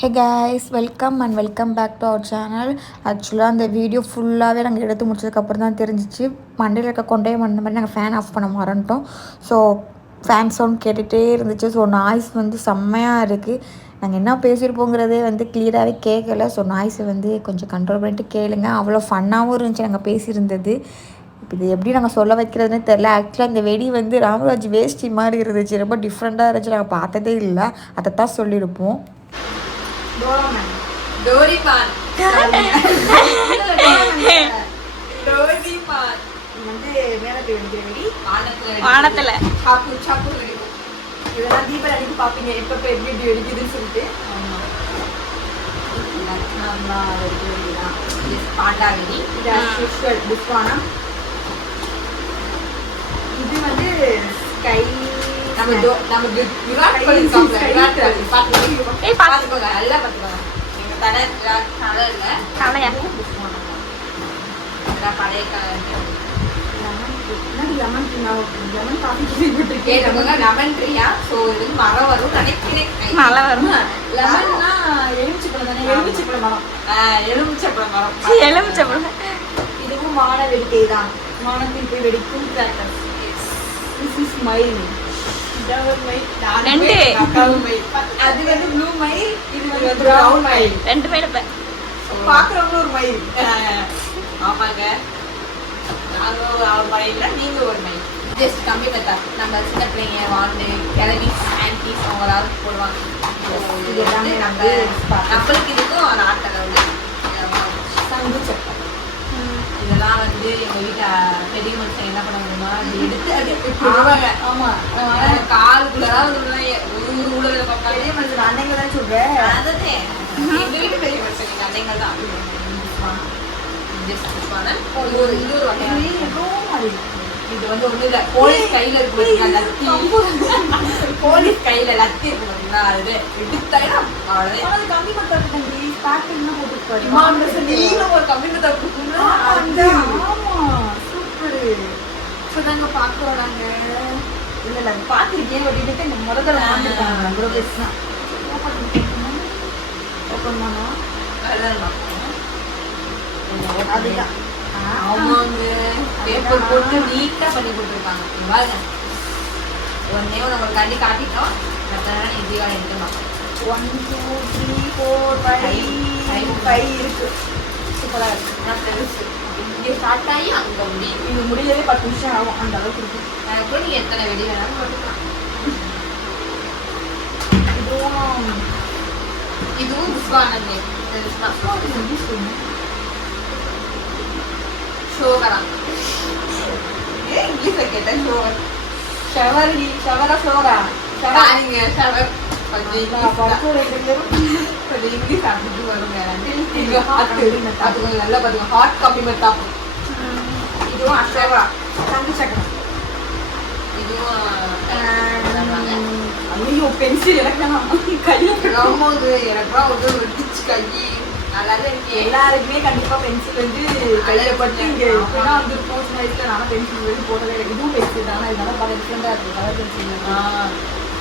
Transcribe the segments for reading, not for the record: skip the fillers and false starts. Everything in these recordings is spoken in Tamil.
Hey guys, welcome and welcome back to our channel. ஆக்சுவலாக அந்த வீடியோ ஃபுல்லாகவே நாங்கள் எடுத்து முடிச்சதுக்கப்புறம் தான் தெரிஞ்சிச்சு மண்டையில் இருக்க கொண்டே வந்த மாதிரி நாங்கள் ஃபேன் ஆஃப் பண்ண மறந்துட்டோம். ஸோ ஃபேன் சவுண்ட் கேட்டுகிட்டே இருந்துச்சு. ஸோ நாய்ஸ் வந்து செம்மையாக இருக்குது. நாங்கள் என்ன பேசியிருப்போங்கிறதே வந்து கிளியராகவே கேட்கல. ஸோ நாய்ஸை வந்து கொஞ்சம் கண்ட்ரோல் பண்ணிட்டு கேளுங்க. அவ்வளோ ஃபன்னாகவும் இருந்துச்சு நாங்கள் பேசியிருந்தது. இப்போ இது எப்படி நாங்கள் சொல்ல வைக்கிறதுனே தெரில. ஆக்சுவலாக இந்த வெடி வந்து ராமராஜ் வேஷ்டி மாதிரி இருந்துச்சு, ரொம்ப டிஃப்ரெண்ட்டாக இருந்துச்சு. நாங்கள் பார்த்ததே இல்லை, அதை தான் சொல்லியிருப்போம். டோரிமான் வந்து மேலத்தை வெடிக்கிற வெடி வானத்துல சாப்பு சாப்பு வெடிக்கும். இதெல்லாம் தீபாவளி அன்னைக்கு பார்ப்பீங்க எப்போ எப்படி எப்படி வெடிக்குதுன்னு சொல்லிட்டு. பாண்டா வெடி, புஷ்வானம். இது வந்து ஸ்கை மரம் வரும் நினைக்கிறேன். எலுமிச்சப்பழம் மரம். இதுவும் வான வேடிக்கை தான். வானத்தில் போய் வெடிக்கும் கிராக்கர்ஸ். This is mine. அது வந்து ப்ளூ மயில், இது வந்து பிரவுன் மயில். ரெண்டு மயில் பாக்குறவங்க ஒரு மயில். ஆமாங்க, நாங்க ஒரு மயில், நீங்க ஒரு மயில். ஜஸ்ட் கம்மி மெத்தா நம்ம சின்ன பிள்ளைங்க வாண்டு கிளவி ஆன்டிஸ் அவங்களாவது போடுவாங்க. இது எல்லாமே நம்மளுக்கு இதுக்கும் ஒரு ஆட்டளவு சங்கு சக்கரம். இதெல்லாம் வந்து எங்க வீட்டு பெரிய மனுஷன் என்ன பண்ணுவாங்கன்னா எடுத்து ஆமா காலுக்குள்ளதான் உடல பார்ப்பாங்க. பெரிய மனுஷன் அன்னைங்க தான் சொல்றேன். அதுதே எங்க வீட்டு பெரிய மனுஷன் எங்க அன்னைங்க தான். இன்னொரு வகையான இது வந்து ஒண்ணு இல்ல, போலீஸ் கையில இருக்கு லத்தி. போலீஸ் கையில லத்தி இருக்கு பாத்தீங்கன்னா, அது எடுத்தாயிரம் அவ்வளவுதான். கம்மி பண்றது பேக்கிங் போட்டுருப்பாரு. நீங்களும் ஒரு கம்மி பண்ற நாங்க பாக்குறோம். நாங்க இல்ல பாத்துருக்கேன். ஒட்டிட்டு இந்த முதல்ல வாங்கிட்டாங்க. இவ்வளவு பேசுனா ஓப்பன் பண்ணா அதுதான் அவங்க வந்து பேப்பர் போட்டு நீட்டா பண்ணி கொடுத்துருக்காங்க. பாருங்க, ஒன்னே நம்ம கண்டி காட்டிட்டோம். நீ தீபாவளி எடுத்துக்கலாம். 1 2 3 4 5 இருக்கு. சூப்பரா இருக்கு. நான் தெரிஞ்சு இங்கே ஸ்டார்ட் ஆகி அங்க முடியும். இது முடியவே 10 நிமிஷம் ஆகும். அந்த அளவுக்கு இருக்கு. கூட நீங்க எத்தனை வெடி வேணாலும் போட்டுக்கலாம். இதுவும் புஷ்வானமே ஷோகரா. இங்கிலீஷ்ல கேட்டேன் ஷோகர். ஷவரா ஷவரிங்க ஷவர் கொஞ்சம் இங்கிலீஷ் அப்படி வருங்க. அது கொஞ்சம் நல்லா பாத்துங்க. Hot coffee meta. இதுவும் அசேவா சங்கு சக்கரம். இதுவும் ஐயோ பென்சில் எனக்கு கையில போது எனக்குலாம் வந்து வெடிச்சு கை நல்லாதான் இருக்கு. எல்லாருக்குமே கண்டிப்பா பென்சில் வந்து கையில பட்டு இங்க இப்பதான் வந்து போஸ்ட் வயசுல நானும் பென்சில் வந்து போடவே இல்லை. இதுவும் பென்சில் தானே, இதெல்லாம் பல டிஃப்ரெண்டா இருக்கு. Colour pencil.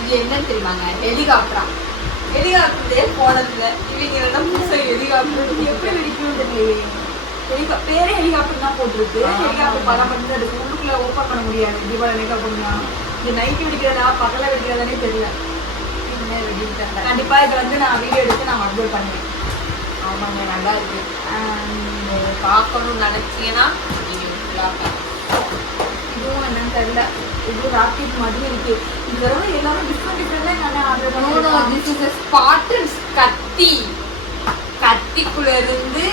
இது என்னன்னு தெரியுமாங்க? ஹெலிகாப்டரா. ஹெலிகாப்டரே போனதுல இவங்க எல்லாம் புதுசா ஹெலிகாப்டர் எப்படி வெடிக்கும் தெரியலையே. பேரே ஹெலிகாப்டர் தான் போட்டிருக்கு. ஹெலிகாப்டர் படம் பண்ணி அதுக்கு உள்ளுக்குள்ள ஓப்பன் பண்ண முடியாது. தீபாவளி ஹெலிகாப்டர்னா இது நைட்டு வெடிக்கிறதா பகல வெடிக்கிறதானே தெரியல. கண்டிப்பா இதை வந்து நான் வீடியோ எடுத்து நான் அப்லோட் பண்ணுவேன். ஆமாங்க, நல்லா இருக்கு. பார்க்கணும்னு நினைச்சீங்கன்னா இதுவும் என்னன்னு தெரியல. இது ராக்கெட் மாதிரி இருக்கு. இது வரை எல்லாமே டிஃப்ரெண்ட் டிஃப்ரெண்டா நான் ஆர்டர் பண்ணுவேன். கத்திக்குள்ள இருந்து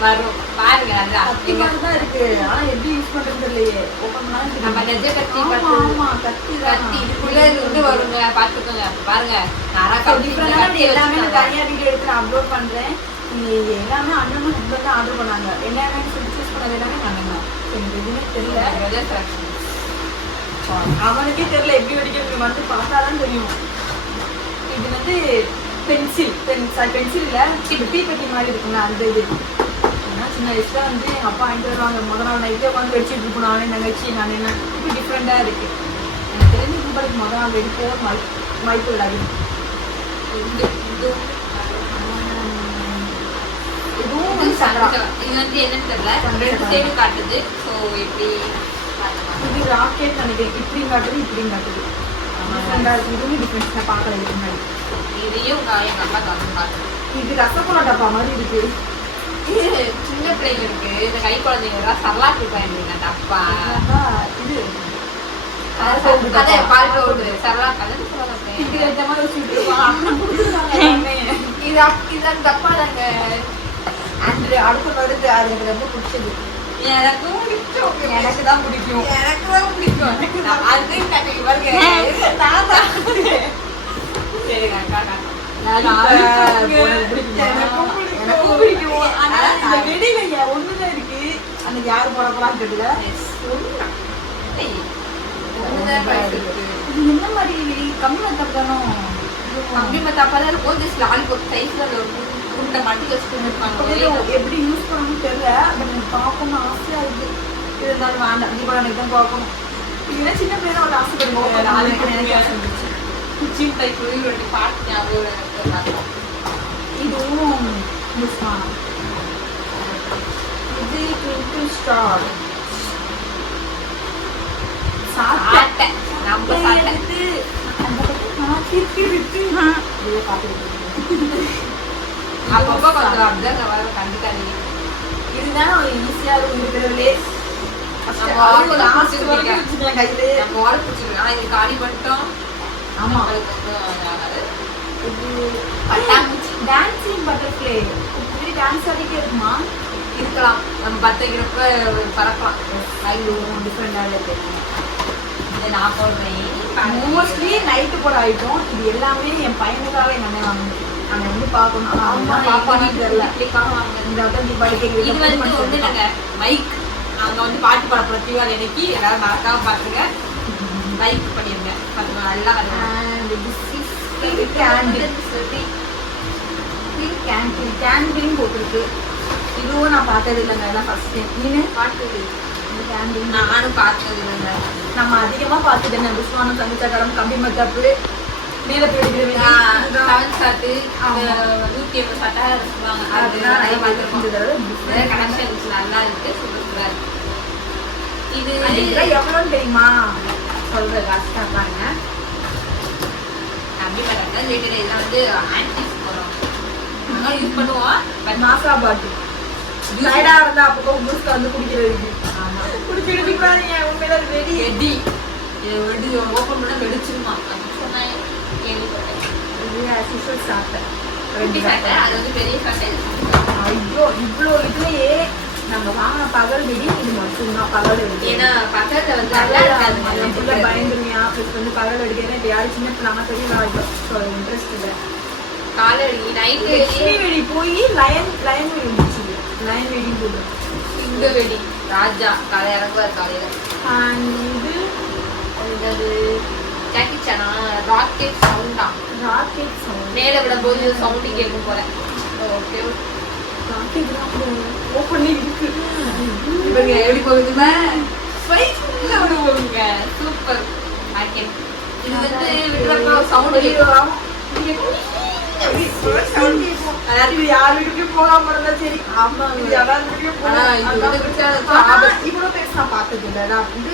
வரும் பாருங்க. கத்தி மாதிரி தான் இருக்கு. ஆனா எப்படி யூஸ் பண்றது இல்லையே. ஓபன் பண்ணா நம்ம நெஜ கத்தி. ஆமா கத்தி இதுக்குள்ள இருந்து வருங்க. பாத்துக்கோங்க. பாருங்க, எல்லாமே தனியா வீடியோ எடுத்து நான் அப்லோட் பண்றேன். எல்லாமே அண்ணனும் ஹஸ்பண்ட் தான் ஆர்டர் பண்ணாங்க. என்னென்ன சூஸ் பண்ணது எல்லாமே அண்ணன் தான். எனக்கு எதுவுமே தெரியல. அவனுக்கே தெரியல எப்படி வெடிக்கிறது. வந்து பார்த்தாதான் தெரியும். இது வந்து பென்சில் இல்ல தீப்பெட்டி மாதிரி இருக்குங்களா, அந்த இது. ஏன்னா சின்ன வயசுல வந்து எங்க அப்பா வாங்கிட்டு வருவாங்க. முதல் நாள் நைட்டே உட்காந்து வச்சுட்டு இருப்போம். நானே தங்கச்சி நான் என்ன இப்படி டிஃப்ரெண்டா இருக்கு. எனக்கு தெரிஞ்சு கும்பலுக்கு முதல் நாள் வெடிப்போம் வாய்ப்பு இல்லாது. இது வந்து என்னன்னு தெரியல, 2 சைடு காட்டுது. ஸோ எப்படி இது ராக்கெட் நினைக்கிறேன். இப்படி காட்டுது, இப்படியும் காட்டுது. இதுவும் டிஃபரன்ஸ் நான் பார்க்கல இதுக்கு முன்னாடி. இதையும் எங்க அம்மா தான் காட்டுது. இது ரசகுல்லா டப்பா மாதிரி இருக்கு. இது சின்ன பிள்ளைங்களுக்கு இந்த கை குழந்தைங்க சரலாக்கு பயன்படுங்க டப்பா. இது அதே பால் பவுடர் சரலாக்கு அது இது இந்த மாதிரி வச்சுருவாங்க. இது அந்த டப்பா தாங்க. அன்று அடுத்த வருது. அது எனக்கு ரொம்ப பிடிச்சது. எனக்கும் பிடிக்கும். எனக்கு தான் பிடிக்கும். எனக்கு தான் பிடிக்கும். அது கட்டி பாருங்க. நான் தான் சரிங்க அக்கா. எனக்கும் பிடிக்கும். ஆனா இந்த வெடியில ஒண்ணுதான் இருக்கு. அந்த யாரு போட போறான்னு தெரியல. இது என்ன மாதிரி கம்மி மத்தம் தானோ? கம்மி மத்தாப்பதான் இருக்கும். ஜஸ்ட் லாலிபாப் சைஸ்ல உருண்டை மாட்டி வச்சுட்டு இருப்பாங்க. எப்படி யூஸ் பண்ணணும்னு தெரியல. பட் எனக்கு பார்க்கணும்னு ஆசையா இருக்கு. இருந்தாலும் வேண்டாம். இப்போ எனக்கு தான் பார்க்கணும். இதுனா சின்ன பிள்ளைங்க ஒரு ஆசைப்படுவோம். குச்சின் டைப் ஒரு பாட்டு ஞாபகம். இதுவும் இது ட்விங்கிள் ஸ்டார் சாட்டை. நம்ம சாட்டை. அப்பப்போ கொஞ்சம் அப்படிதான் வர கண்டுக்காதீங்க. இதுதான் ஈஸியா இருக்கிறதுலே நம்ம ஓட பிடிச்சிருக்கோம். ஆனா இது காலி பண்ணிட்டோம். ஆமா. இது பட்டாம்பூச்சி. Dancing butterfly. இப்படி டான்ஸ் ஆடிட்டே இருக்குமா? இருக்கலாம். நம்ம பத்தைக்கிறப்ப பறக்கலாம். டிஃப்ரெண்டாக இருக்கு. இதை நான் போடுறேன். மோஸ்ட்லி நைட்டு போட ஐட்டம். இது எல்லாமே என் பையனுக்காக என் அண்ணன் வாங்கணும். அங்கே வந்து பார்க்கணும். பாப்பான்னு தெரியல. இந்த வட்டம் தீபாவளிக்கு இது வந்து ஒண்ணு இல்லைங்க, மைக். நாங்க வந்து பாட்டு பாட போற தீபாவளி அன்னைக்கு எல்லாரும் மறக்காம பாத்துருங்க. லைக் பண்ணிருங்க. நல்லா கேண்டில் போட்டிருக்கு. இதுவும் நான் பார்த்தது இல்லைங்க. எல்லாம் ஃபர்ஸ்ட் டைம். நீனு பாட்டு கேண்டில் நானும் பார்த்தது இல்லைங்க. நம்ம அதிகமா பார்த்துட்டேன். புஷ்வானம், சங்குச்சக்கரம், கம்பி மத்தாப்பு, மேல போயிடுறது, 7 சாட்டு, 180 சாட்டா சொல்லுவாங்க. அதெல்லாம் நிறைய பார்த்துருக்கோம். கனெக்ஷன்ஸ் நல்லா இருக்கு. சூப்பரா இருக்கு. இது எவ்வளோன்னு தெரியுமா? சொல்ற காசு தாங்க. கம்மி பண்ணாங்க. இதெல்லாம் வந்து ஆன்டிஸ் போகிறோம். நாங்கள் யூஸ் பண்ணுவோம். பட் மாசா பாட்டில் டயர்டா இருந்தா அப்போ ஜூஸ்ல வந்து குடிக்கிறது. ஆமா, குடிச்சிட்டு பாருங்க. உண்மையில வெடி வெடி வெடி ஓப்பன் பண்ணா வெடிச்சிருமா அது சொன்னேன். கேள்விப்பட்டேன். இது சிஸ்டர் சாப்பிட்டேன். வெடி சாட்டை. அது வந்து பெரிய சாட்டை. ஐயோ, இவ்வளோ இதுலயே நம்ம வாங்கின பகல் வெடி இது மட்டும்தான். பகல் வெடி. ஏன்னா பக்கத்துல வந்து நல்லா இருக்காது. பயந்துருவியா? ப்ளஸ் வந்து பகல் வெடிக்கிறேன். இப்போ யாரும் சின்ன பிள்ளைங்க தெரியல. இன்ட்ரெஸ்ட் இல்லை. காலை வெடி நைட்டு லட்சுமி வெடி போய் லயன் வெடி இருந்துச்சு. லயன் வெடி போடு. சிங்க வெடி ராஜா காலை இறங்குவார் காலையில. இது அது ஜாக்கி சானா ராக்கெட் சவுண்டா. Rocket sound. மேலே விடும்போது சவுண்டு கேட்கும் போல. ஓகே. ராக்கெட் ஓப்பன் இருக்கு. இவங்க எப்படி போகுதுமா? ஸ்வைஸ்ல விடுவோங்க. Super rocket. இது வந்து விடுறப்ப சவுண்ட் கேட்கும். அதாவது யார் வீட்டுக்கும் போகாம இருந்தா சரி. ஆமா, யாராவது வீட்டுக்கும் இவ்வளவு பேச நான் பார்த்தது இல்லை. நான் வந்து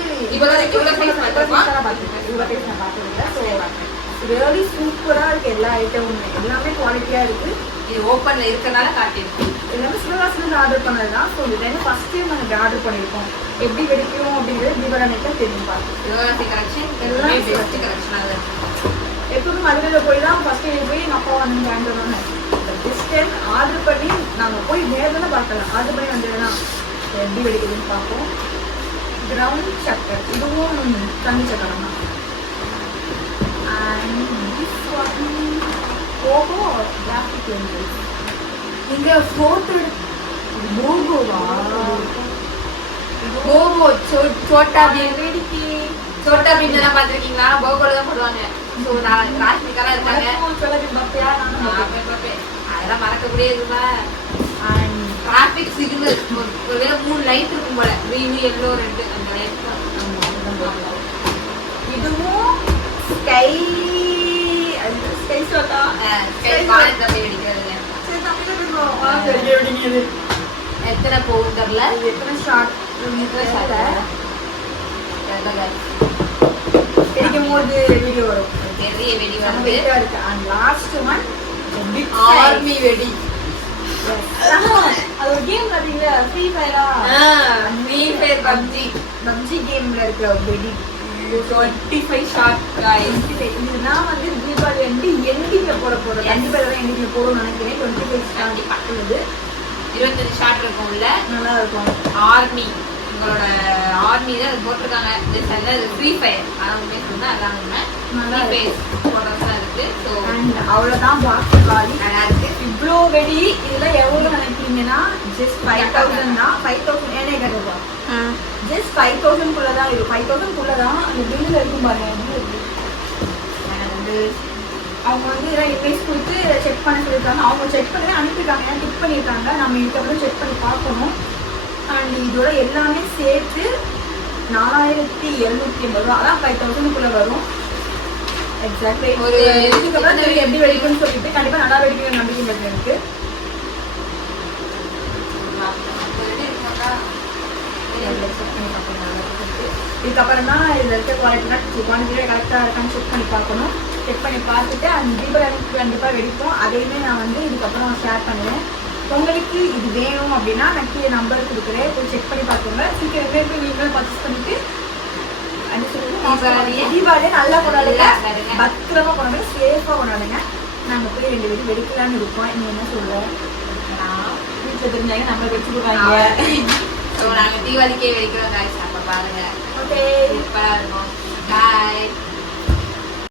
ரியலி சூப்பரா இருக்கு. எல்லா ஐட்டமும் எல்லாமே குவாலிட்டியா இருக்கு. இது ஓப்பன்ல இருக்கனால காட்டியிருக்கு. எல்லாமே சிவகாசில ஆர்டர் பண்ணதுதான். ஸோ இது ஃபர்ஸ்ட் டைம் நாங்கள் ஆர்டர் பண்ணியிருக்கோம். எப்படி வெடிக்கும் அப்படிங்கிறது தீபாவளிக்கு தெரியும். பார்த்து சிவகாசி கலெக்ஷன் எல்லாமே பெஸ்ட் கலெக்ஷனாக இருக்கு. எப்பவுமே மதுரையில் போய் தான் ஃபர்ஸ்ட் டைம் போய் எங்கள் அப்பா வந்து வாங்கிட்டு திஸ் டைம் ஆர்டர் பண்ணி நாங்கள் போய் நேரில் பார்க்கலாம். ஆர்டர் பண்ணி வந்ததுன்னா எப்படி வெடிக்குதுன்னு பார்ப்போம். கிரவுண்ட் சக்கர். இதுவும் தண்ணி சக்கரம் தான். ஓஹோ, கிராஃபிக் வந்து இங்கே ஃபோட்டோ லோகோவா? போகோ சோட்டா வெடிக்கு சோட்டா பீம் எல்லாம் பார்த்துருக்கீங்களா? போகோல தான் போடுவாங்க. ஸோ நான் ராஷ்மிகாலாம் இருக்காங்க. அதெல்லாம் மறக்கக்கூடிய இதுல டிராஃபிக் சிக்னல் ஒருவேளை 3 லைட் இருக்கும் போல. Green, yellow, red. அந்த லைட் இதுவும் ஸ்கை ஸ்கை சோட்டா. ஸ்கை காலேஜ் தம்பி வெடிக்கிறது. எத்தனை போகும் தெரியல. இது எத்தனை ஷார்ட் கிடைக்கும் போது வீடியோ வரும். பெரிய வெடி நம்ம வந்து கிட்ட இருக்கு. And last one big army வெடி. அது ஒரு கேம் பாத்தீங்களா? ஃப்ரீ ஃபயரா? ஃப்ரீ ஃபயர் பப்ஜி கேம்ல இருக்கிற ஒரு வெடி. 25 ஷாட் गाइस. இதுனா வந்து தீபாவளி வந்து எண்டிங்ல போட போறோம். கண்டிப்பா தான் எண்டிங்ல போறோம்னு நினைக்கிறேன். 25 ஷாட் உள்ளது. 25 ஷாட் இருக்கும் உள்ள. நல்லா இருக்கும். ஆர்மி உங்களோட ஆர்மி தான் அது போட்டிருக்காங்க. இது ஃப்ரீ ஃபயர். அதான் உண்மையை சொன்னா அதான் உண்மை. நல்லா ஃப்ரீ ஃபயர் போட்டோஸ் தான் இருக்கு. ஸோ அண்ட் அவ்வளோதான் பாக்ஸ் காலி. நல்லா இருக்கு. இவ்வளோ வெடி இதெல்லாம் எவ்வளோ நினைக்கிறீங்கன்னா ஜஸ்ட் 5000 தான். 5000 ஏனே கிடையாது. ஜஸ்ட் 5000 தான் இருக்கும். 5000 தான் அந்த பில்லில் இருக்கும் பாருங்க. அவங்க வந்து இதெல்லாம் இன்வைஸ் கொடுத்து செக் பண்ண சொல்லியிருக்காங்க. அவங்க செக் பண்ணி அனுப்பியிருக்காங்க. ஏன்னா டிக் பண்ணியிருக்காங்க. நம்ம இதுக்கப்புறம் செக் பண்ணி பார்க்கணும். அண்ட் இதோட எல்லாமே சேர்த்து 4780 ரூபா. அதான் 5000 வரும். எக்ஸாக்ட்லி. ஒரு இதுக்கப்புறம் தெரியும் எப்படி வெடிக்கும்னு சொல்லிட்டு கண்டிப்பாக நல்லா வெடிக்கும் நம்பிக்கை இருக்கு. இதுக்கப்புறம் தான் இதில் இருக்க குவாலிட்டியே கரெக்டாக இருக்கான்னு செக் பண்ணி பார்க்கணும். செக் பண்ணி பார்த்துட்டு அந்த தீபாவளி கண்டிப்பாக வெடிப்போம். அதையுமே நான் வந்து இதுக்கப்புறம் ஷேர் பண்ணுவேன். உங்களுக்கு இது வேணும் அப்படின்னா நான் கீழே நம்பர் கொடுக்குறேன். போய் செக் பண்ணி பார்த்துக்கோங்க. சீக்கிரமே போய் நீங்களும் பர்ச்சேஸ் பண்ணிட்டு தீபாவளியை நல்லா கொண்டாடுங்க. பத்திரமா கொண்டாடுங்க. சேஃபாக கொண்டாடுங்க. நாங்கள் போய் 2 வெடி வெடிக்கலான்னு இருக்கோம். நீ என்ன சொல்லுவோம்? வீட்டில் தெரிஞ்சாங்க நம்ம வச்சு போடுவாங்க. நாங்கள் தீபாவளிக்கே வெடிக்கிறோம். அப்போ பாருங்க. ஓகே, சூப்பராக இருக்கும். பாய்.